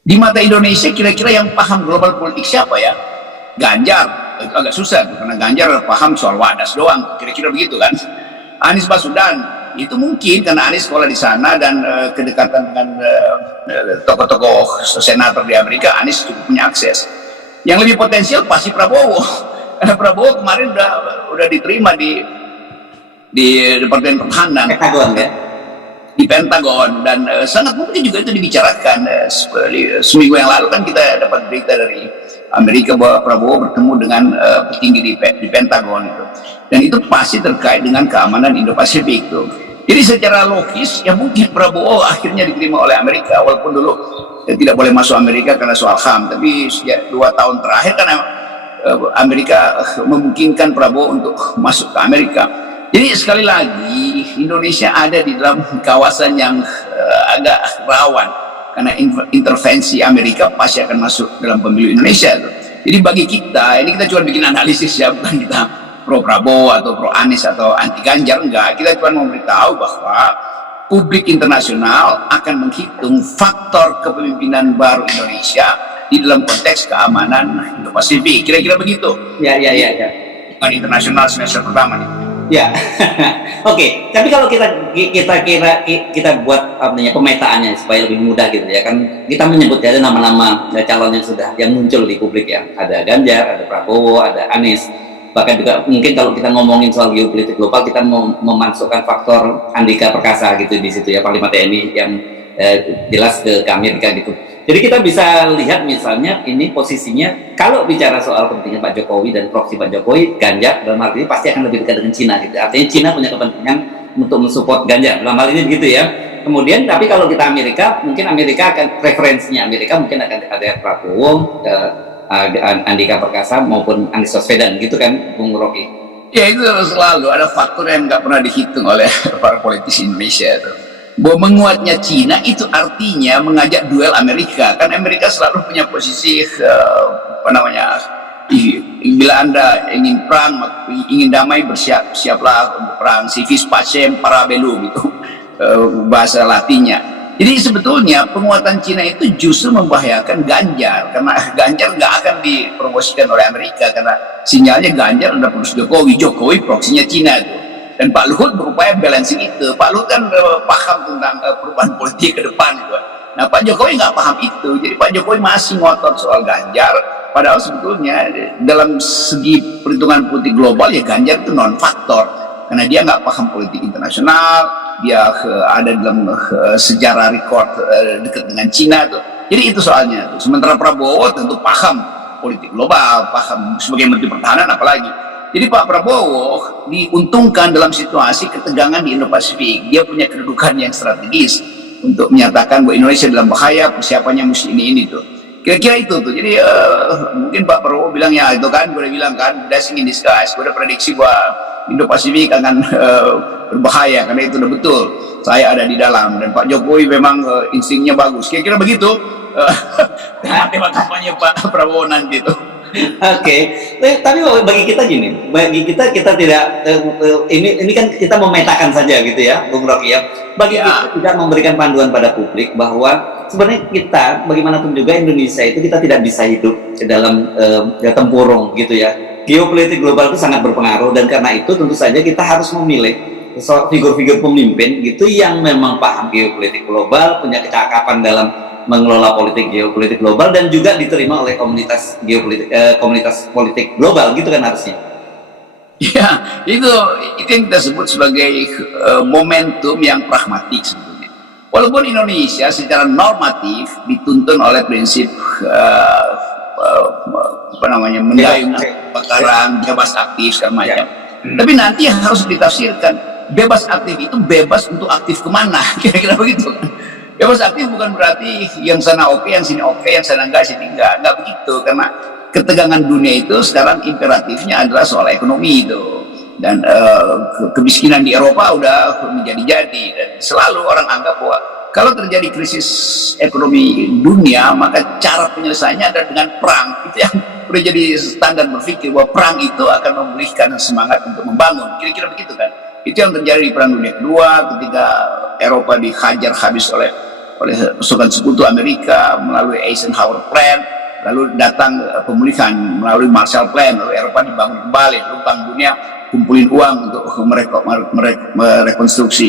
Di mata Indonesia kira-kira yang paham global politik siapa ya? Ganjar. Itu agak susah karena Ganjar paham soal wadas doang, kira-kira begitu kan. Anies Baswedan itu mungkin karena Anies sekolah di sana dan kedekatan dengan tokoh-tokoh senator di Amerika, Anies cukup punya akses. Yang lebih potensial pasti Prabowo, karena Prabowo kemarin udah diterima di Departemen Pertahanan, Pentagon ya. di Pentagon, dan sangat mungkin juga itu dibicarakan. Seminggu yang lalu kan kita dapat berita dari Amerika bahwa Prabowo bertemu dengan petinggi di Pentagon itu, dan itu pasti terkait dengan keamanan Indo-Pasifik itu. Jadi secara logis ya mungkin Prabowo akhirnya diterima oleh Amerika, walaupun dulu tidak boleh masuk Amerika karena soal HAM, tapi sejak 2 tahun terakhir kan Amerika memungkinkan Prabowo untuk masuk ke Amerika. Jadi sekali lagi Indonesia ada di dalam kawasan yang agak rawan karena intervensi Amerika pasti akan masuk dalam pemilu Indonesia tuh. Jadi bagi kita ini kita cuma bikin analisis ya, bukan kita pro Prabowo atau pro Anies atau anti Ganjar, enggak. Kita cuma memberitahu bahwa publik internasional akan menghitung faktor kepemimpinan baru Indonesia di dalam konteks keamanan Indo-Pasifik. Kira-kira begitu. Ya. Dengan internasional semester pertama nih. Ya, oke. Tapi kalau kita buat pemetaannya supaya lebih mudah gitu ya kan, kita menyebut ada nama-nama calon yang muncul di publik ya. Ada Ganjar, ada Prabowo, ada Anies. Bahkan juga mungkin kalau kita ngomongin soal geopolitik global, kita memasukkan faktor Andika Perkasa gitu di situ ya, Panglima TNI yang jelas ke Amerika gitu. Jadi kita bisa lihat misalnya ini posisinya kalau bicara soal kepentingan Pak Jokowi dan proksi Pak Jokowi, Ganjar dalam hal ini pasti akan lebih dekat dengan Cina gitu. Artinya Cina punya kepentingan untuk mensupport Ganjar dalam hal ini begitu ya. Kemudian tapi kalau kita Amerika, mungkin Amerika akan preferensinya Amerika mungkin akan ada Prabowo, Andika Perkasa maupun Anies Baswedan gitu kan, Bung Rocky. Ya itu selalu ada faktor yang nggak pernah dihitung oleh para politisi Indonesia itu. Bahwa menguatnya Cina itu artinya mengajak duel Amerika, kan Amerika selalu punya posisi bila Anda ingin perang, ingin damai, bersiap-siaplah untuk perang, civis pacem parabellum itu bahasa Latinnya. Jadi sebetulnya penguatan Cina itu justru membahayakan Ganjar, karena Ganjar nggak akan dipromosikan oleh Amerika karena sinyalnya Ganjar adalah penerus Jokowi proksinya Cina itu. Dan Pak Luhut berupaya balancing itu. Pak Luhut kan paham tentang perubahan politik ke depan itu. Nah Pak Jokowi nggak paham itu. Jadi Pak Jokowi masih ngotot soal Ganjar. Padahal sebetulnya dalam segi perhitungan politik global ya Ganjar itu non faktor. Karena dia nggak paham politik internasional. Dia ada dalam sejarah record dekat dengan Cina tuh. Jadi itu soalnya. Sementara Prabowo tentu paham politik global, paham sebagai Menteri Pertahanan apalagi. Jadi Pak Prabowo diuntungkan dalam situasi ketegangan di Indo-Pasifik. Dia punya kedudukan yang strategis untuk menyatakan bahwa Indonesia dalam bahaya, persiapannya mesti ini tuh. Kira-kira itu tuh. Jadi mungkin Pak Prabowo bilang ya itu kan, gue udah bilang kan, blessing in disguise. Gue udah prediksi bahwa Indo-Pasifik akan berbahaya, karena itu udah betul. Saya ada di dalam, dan Pak Jokowi memang instingnya bagus. Kira-kira begitu tema kampanye Pak Prabowo nanti tuh. Oke. Tapi bagi kita gini, bagi kita tidak ini kan kita memetakan saja gitu ya, Bung Rocky ya. Bagi kita tidak memberikan panduan pada publik bahwa sebenarnya kita bagaimanapun juga Indonesia itu kita tidak bisa hidup dalam tempurung gitu ya. Geopolitik global itu sangat berpengaruh, dan karena itu tentu saja kita harus memilih figur-figur pemimpin gitu yang memang paham geopolitik global, punya kecakapan dalam mengelola geopolitik global, dan juga diterima oleh komunitas politik global gitu kan harusnya. Ya, itu yang kita sebut sebagai momentum yang pragmatik sebetulnya. Walaupun Indonesia secara normatif dituntun oleh prinsip mendayung kebakaran, bebas aktif segala macam. Tapi nanti harus ditafsirkan bebas aktif itu bebas untuk aktif kemana, kira-kira begitu kan. Bebas aktif bukan berarti yang sana oke, yang sini oke, yang sana enggak, sini enggak begitu. Karena ketegangan dunia itu sekarang imperatifnya adalah soal ekonomi itu. Dan kemiskinan di Eropa udah menjadi-jadi. Dan selalu orang anggap bahwa kalau terjadi krisis ekonomi dunia, maka cara penyelesaiannya adalah dengan perang. Itu yang udah jadi standar berpikir, bahwa perang itu akan memulihkan semangat untuk membangun. Kira-kira begitu kan. Itu yang terjadi di Perang Dunia Kedua ketika Eropa dihajar habis oleh oleh pasukan sekutu Amerika melalui Eisenhower Plan, lalu datang pemulihan melalui Marshall Plan, lalu Eropa dibangun kembali, lalu Bank Dunia kumpulin uang untuk merekonstruksi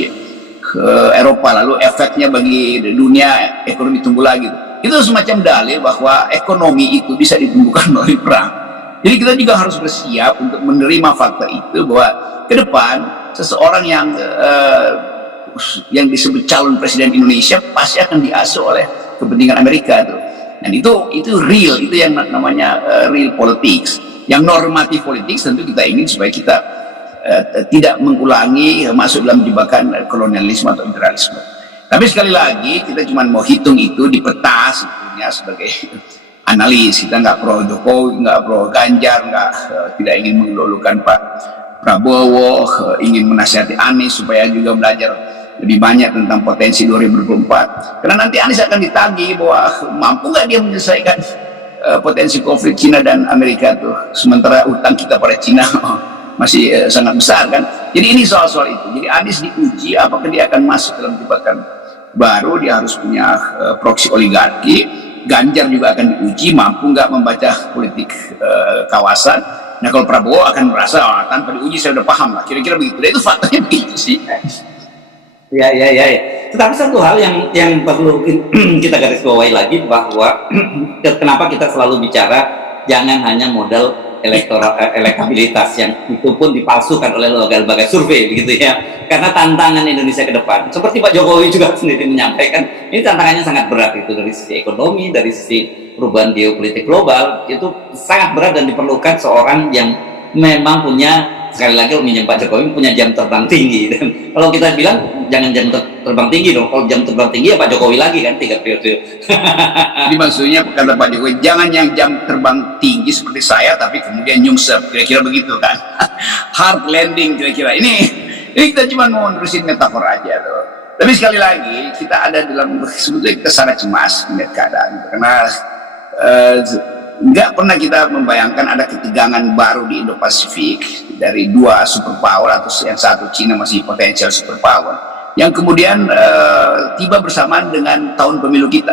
ke Eropa, lalu efeknya bagi dunia ekonomi tumbuh lagi. Itu semacam dalil bahwa ekonomi itu bisa ditumbuhkan melalui perang. Jadi kita juga harus bersiap untuk menerima fakta itu, bahwa ke depan seseorang yang disebut calon presiden Indonesia pasti akan diasuh oleh kepentingan Amerika tuh. Dan itu real, itu yang namanya real politics. Yang normatif politics tentu kita ingin supaya kita tidak mengulangi masuk dalam jebakan kolonialisme atau imperialisme. Tapi sekali lagi kita cuma mau hitung itu di peta sebetulnya sebagai analis. Kita nggak pro Jokowi, nggak pro Ganjar, tidak ingin mengelulukan Pak Prabowo, ingin menasihati Anies supaya juga belajar lebih banyak tentang potensi 2024. Karena nanti Anies akan ditagih bahwa mampu nggak dia menyelesaikan potensi konflik Cina dan Amerika tuh, sementara utang kita pada Cina masih sangat besar kan. Jadi ini soal-soal itu. Jadi Anies diuji apakah dia akan masuk dalam jebakan baru, dia harus punya proksi oligarki. Ganjar juga akan diuji mampu nggak membaca politik kawasan. Nah kalau Prabowo akan merasa tanpa diuji saya udah paham lah, kira-kira begitu. Nah, itu faktanya begitu sih. Ya. Tetapi satu hal yang perlu kita garis bawahi lagi, bahwa kenapa kita selalu bicara jangan hanya modal elektabilitas yang itu pun dipalsukan oleh lembaga survei begitu ya. Karena tantangan Indonesia ke depan, seperti Pak Jokowi juga sendiri menyampaikan, ini tantangannya sangat berat, itu dari sisi ekonomi, dari sisi perubahan geopolitik global, itu sangat berat dan diperlukan seorang yang memang punya, sekali lagi minjem Pak Jokowi, punya jam terbang tinggi. Dan kalau kita bilang jangan jam terbang tinggi dong, kalau jam terbang tinggi ya Pak Jokowi lagi kan 3 periode. Jadi maksudnya kata Pak Jokowi, jangan yang jam terbang tinggi seperti saya tapi kemudian nyungsep, kira-kira begitu kan. Hard landing kira-kira. Ini kita cuma mau nerusin metafor aja tuh. Tapi sekali lagi kita ada dalam, sebetulnya kita sangat cemas melihat keadaan, karena nggak pernah kita membayangkan ada ketegangan baru di Indo-Pasifik dari dua superpower, atau yang satu Cina masih potensial superpower, yang kemudian tiba bersamaan dengan tahun pemilu kita.